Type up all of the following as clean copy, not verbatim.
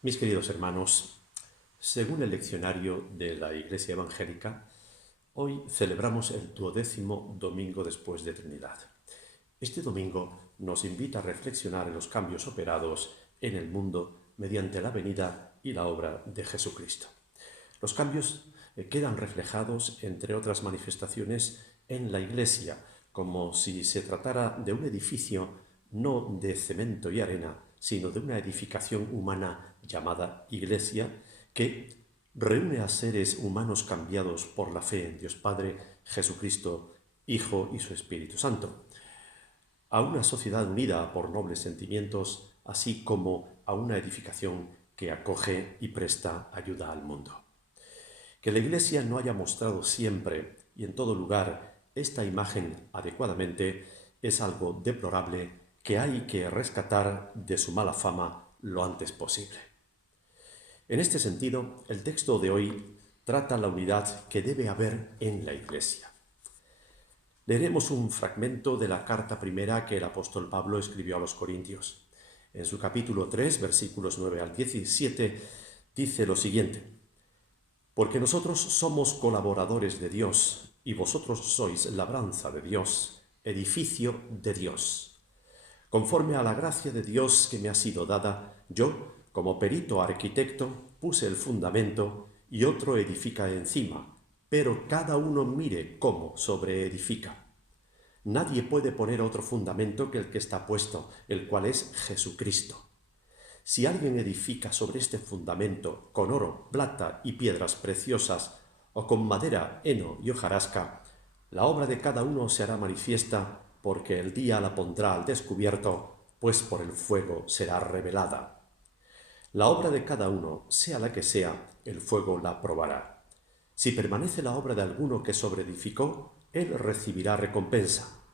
Mis queridos hermanos, según el leccionario de la Iglesia Evangélica, hoy celebramos el 12º domingo después de Trinidad. Este domingo nos invita a reflexionar en los cambios operados en el mundo mediante la venida y la obra de Jesucristo. Los cambios quedan reflejados, entre otras manifestaciones, en la Iglesia, como si se tratara de un edificio no de cemento y arena, sino de una edificación humana llamada Iglesia, que reúne a seres humanos cambiados por la fe en Dios Padre, Jesucristo, Hijo y su Espíritu Santo, a una sociedad unida por nobles sentimientos, así como a una edificación que acoge y presta ayuda al mundo. Que la Iglesia no haya mostrado siempre y en todo lugar esta imagen adecuadamente es algo deplorable que hay que rescatar de su mala fama lo antes posible. En este sentido, el texto de hoy trata la unidad que debe haber en la Iglesia. Leeremos un fragmento de la carta primera que el apóstol Pablo escribió a los Corintios. En su capítulo 3, versículos 9 al 17, dice lo siguiente: porque nosotros somos colaboradores de Dios, y vosotros sois labranza de Dios, edificio de Dios. Conforme a la gracia de Dios que me ha sido dada, yo, como perito arquitecto, puse el fundamento y otro edifica encima, pero cada uno mire cómo sobreedifica. Nadie puede poner otro fundamento que el que está puesto, el cual es Jesucristo. Si alguien edifica sobre este fundamento con oro, plata y piedras preciosas, o con madera, heno y hojarasca, la obra de cada uno se hará manifiesta, porque el día la pondrá al descubierto, pues por el fuego será revelada. La obra de cada uno, sea la que sea, el fuego la probará. Si permanece la obra de alguno que sobreedificó, él recibirá recompensa.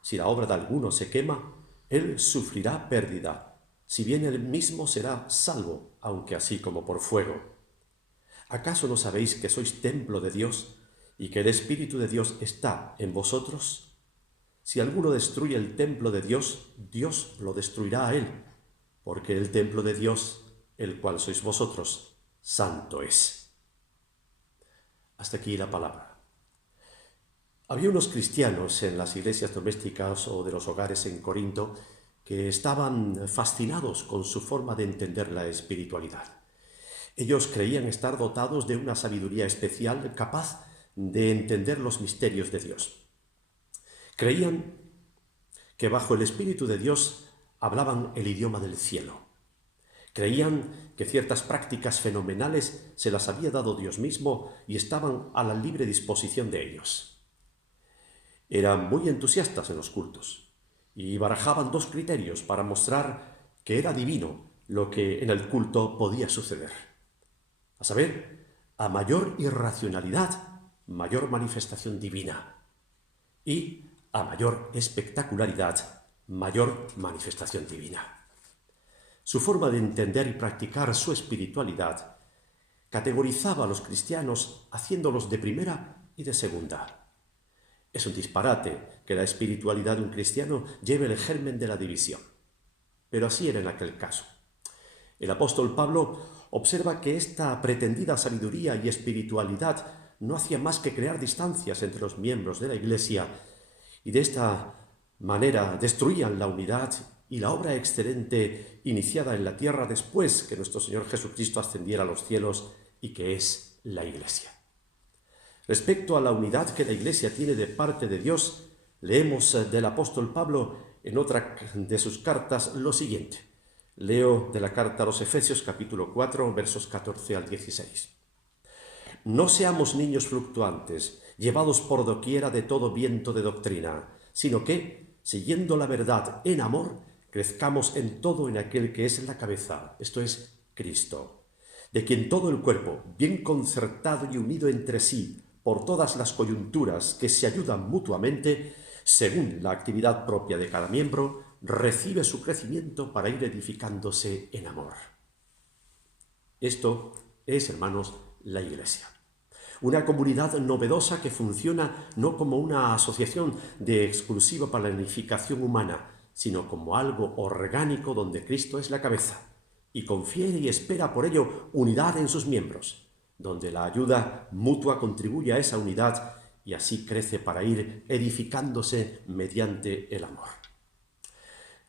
Si la obra de alguno se quema, él sufrirá pérdida, si bien él mismo será salvo, aunque así como por fuego. ¿Acaso no sabéis que sois templo de Dios y que el Espíritu de Dios está en vosotros? Si alguno destruye el templo de Dios, Dios lo destruirá a él, porque el templo de Dios, el cual sois vosotros, santo es. Hasta aquí la palabra. Había unos cristianos en las iglesias domésticas o de los hogares en Corinto que estaban fascinados con su forma de entender la espiritualidad. Ellos creían estar dotados de una sabiduría especial capaz de entender los misterios de Dios. Creían que bajo el Espíritu de Dios hablaban el idioma del cielo. Creían que ciertas prácticas fenomenales se las había dado Dios mismo y estaban a la libre disposición de ellos. Eran muy entusiastas en los cultos y barajaban dos criterios para mostrar que era divino lo que en el culto podía suceder. A saber, a mayor irracionalidad, mayor manifestación divina, y a mayor espectacularidad, mayor manifestación divina. Su forma de entender y practicar su espiritualidad categorizaba a los cristianos haciéndolos de primera y de segunda. Es un disparate que la espiritualidad de un cristiano lleve el germen de la división. Pero así era en aquel caso. El apóstol Pablo observa que esta pretendida sabiduría y espiritualidad no hacía más que crear distancias entre los miembros de la Iglesia y de esta manera destruían la unidad y la obra excelente iniciada en la tierra después que nuestro Señor Jesucristo ascendiera a los cielos y que es la Iglesia. Respecto a la unidad que la Iglesia tiene de parte de Dios, leemos del apóstol Pablo en otra de sus cartas lo siguiente. Leo de la carta a los Efesios capítulo 4, versos 14 al 16. No seamos niños fluctuantes, llevados por doquiera de todo viento de doctrina, sino que, siguiendo la verdad en amor, crezcamos en todo en aquel que es la cabeza, esto es, Cristo, de quien todo el cuerpo, bien concertado y unido entre sí, por todas las coyunturas que se ayudan mutuamente, según la actividad propia de cada miembro, recibe su crecimiento para ir edificándose en amor. Esto es, hermanos, la Iglesia. Una comunidad novedosa que funciona no como una asociación de exclusiva planificación humana, sino como algo orgánico donde Cristo es la cabeza y confiere y espera por ello unidad en sus miembros, donde la ayuda mutua contribuye a esa unidad y así crece para ir edificándose mediante el amor.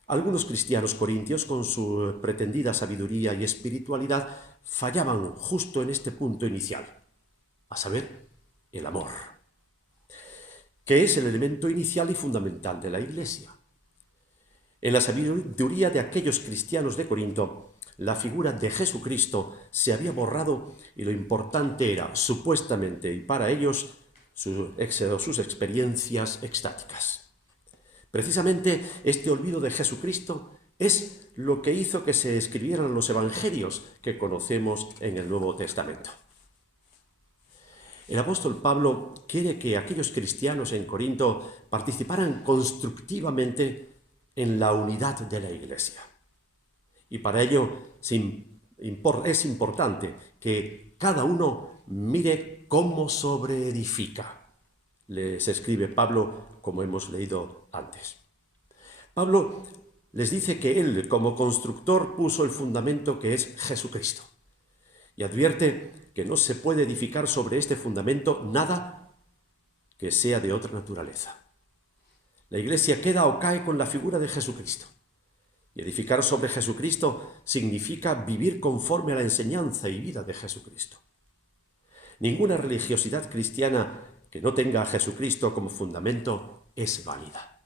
Algunos cristianos corintios, con su pretendida sabiduría y espiritualidad, fallaban justo en este punto inicial, a saber, el amor, que es el elemento inicial y fundamental de la Iglesia. En la sabiduría de aquellos cristianos de Corinto, la figura de Jesucristo se había borrado y lo importante era, supuestamente y para ellos, sus experiencias extáticas. Precisamente este olvido de Jesucristo es lo que hizo que se escribieran los evangelios que conocemos en el Nuevo Testamento. El apóstol Pablo quiere que aquellos cristianos en Corinto participaran constructivamente en la unidad de la Iglesia. Y para ello es importante que cada uno mire cómo sobreedifica. Les escribe Pablo, como hemos leído antes. Pablo les dice que él, como constructor, puso el fundamento que es Jesucristo. Y advierte que no se puede edificar sobre este fundamento nada que sea de otra naturaleza. La Iglesia queda o cae con la figura de Jesucristo. Y edificar sobre Jesucristo significa vivir conforme a la enseñanza y vida de Jesucristo. Ninguna religiosidad cristiana que no tenga a Jesucristo como fundamento es válida.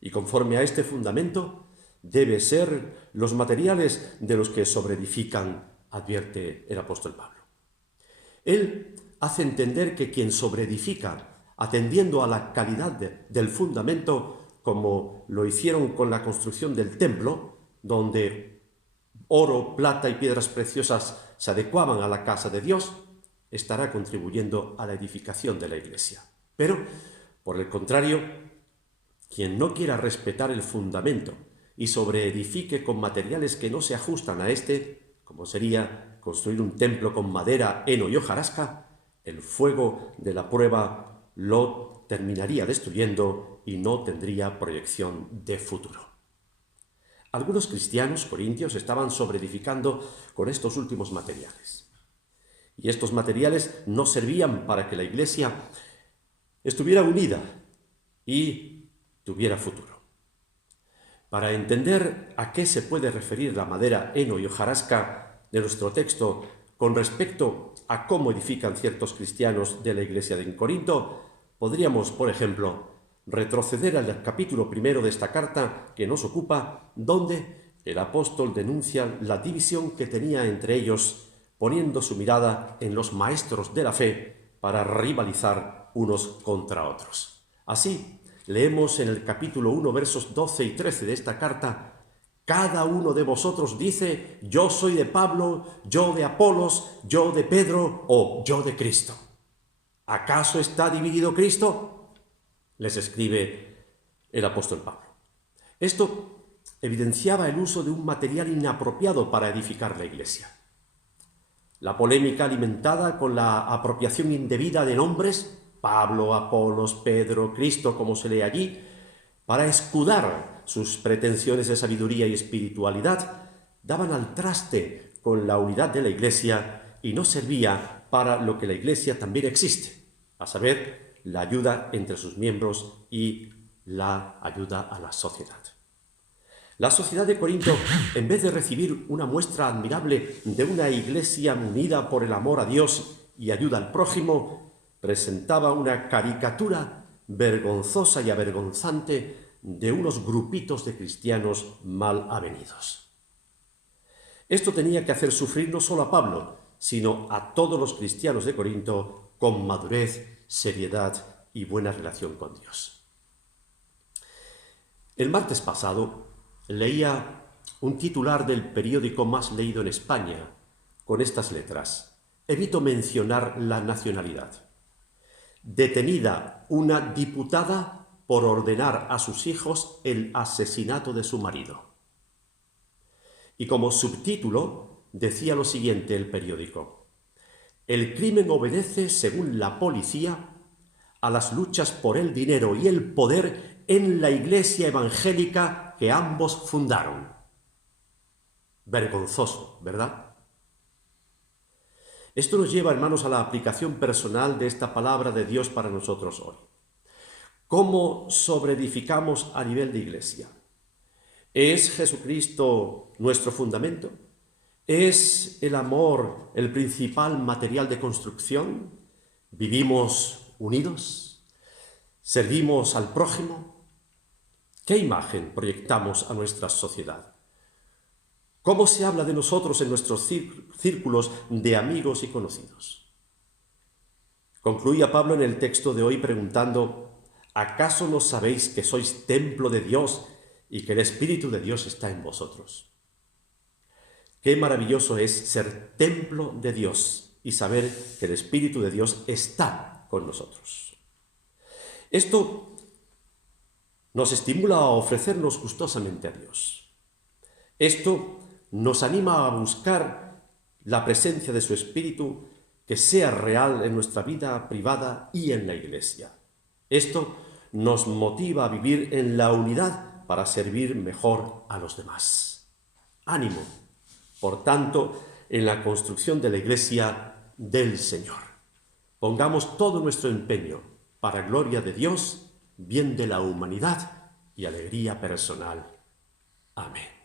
Y conforme a este fundamento debe ser los materiales de los que sobreedifican, advierte el apóstol Pablo. Él hace entender que quien sobreedifica, atendiendo a la calidad del fundamento, como lo hicieron con la construcción del templo, donde oro, plata y piedras preciosas se adecuaban a la casa de Dios, estará contribuyendo a la edificación de la Iglesia. Pero, por el contrario, quien no quiera respetar el fundamento y sobreedifique con materiales que no se ajustan a este, como sería construir un templo con madera, heno y hojarasca, el fuego de la prueba lo terminaría destruyendo y no tendría proyección de futuro. Algunos cristianos corintios estaban sobreedificando con estos últimos materiales. Y estos materiales no servían para que la Iglesia estuviera unida y tuviera futuro. Para entender a qué se puede referir la madera, heno y hojarasca de nuestro texto con respecto a cómo edifican ciertos cristianos de la Iglesia de Corinto, podríamos, por ejemplo, retroceder al capítulo 1 de esta carta que nos ocupa, donde el apóstol denuncia la división que tenía entre ellos, poniendo su mirada en los maestros de la fe para rivalizar unos contra otros. Así, leemos en el capítulo 1, versos 12 y 13 de esta carta: cada uno de vosotros dice, yo soy de Pablo, yo de Apolos, yo de Pedro o yo de Cristo. ¿Acaso está dividido Cristo? Les escribe el apóstol Pablo. Esto evidenciaba el uso de un material inapropiado para edificar la Iglesia. La polémica alimentada con la apropiación indebida de nombres, Pablo, Apolos, Pedro, Cristo, como se lee allí, para escudar sus pretensiones de sabiduría y espiritualidad, daban al traste con la unidad de la Iglesia y no servía para lo que la Iglesia también existe, a saber, la ayuda entre sus miembros y la ayuda a la sociedad. La sociedad de Corinto, en vez de recibir una muestra admirable de una Iglesia unida por el amor a Dios y ayuda al prójimo, presentaba una caricatura vergonzosa y avergonzante de unos grupitos de cristianos mal avenidos. Esto tenía que hacer sufrir no solo a Pablo, sino a todos los cristianos de Corinto con madurez, seriedad y buena relación con Dios. El martes pasado leía un titular del periódico más leído en España con estas letras. Evito mencionar la nacionalidad. Detenida una diputada por ordenar a sus hijos el asesinato de su marido. Y como subtítulo decía lo siguiente el periódico: el crimen obedece, según la policía, a las luchas por el dinero y el poder en la Iglesia evangélica que ambos fundaron. Vergonzoso, ¿verdad? Esto nos lleva, hermanos, a la aplicación personal de esta palabra de Dios para nosotros hoy. ¿Cómo sobreedificamos a nivel de iglesia? ¿Es Jesucristo nuestro fundamento? ¿Es el amor el principal material de construcción? ¿Vivimos unidos? ¿Servimos al prójimo? ¿Qué imagen proyectamos a nuestra sociedad? ¿Cómo se habla de nosotros en nuestros círculos de amigos y conocidos? Concluía Pablo en el texto de hoy preguntando: ¿acaso no sabéis que sois templo de Dios y que el Espíritu de Dios está en vosotros? Qué maravilloso es ser templo de Dios y saber que el Espíritu de Dios está con nosotros. Esto nos estimula a ofrecernos gustosamente a Dios. Esto nos anima a buscar la presencia de su Espíritu que sea real en nuestra vida privada y en la Iglesia. Esto nos motiva a vivir en la unidad para servir mejor a los demás. Ánimo, por tanto, en la construcción de la Iglesia del Señor. Pongamos todo nuestro empeño para gloria de Dios, bien de la humanidad y alegría personal. Amén.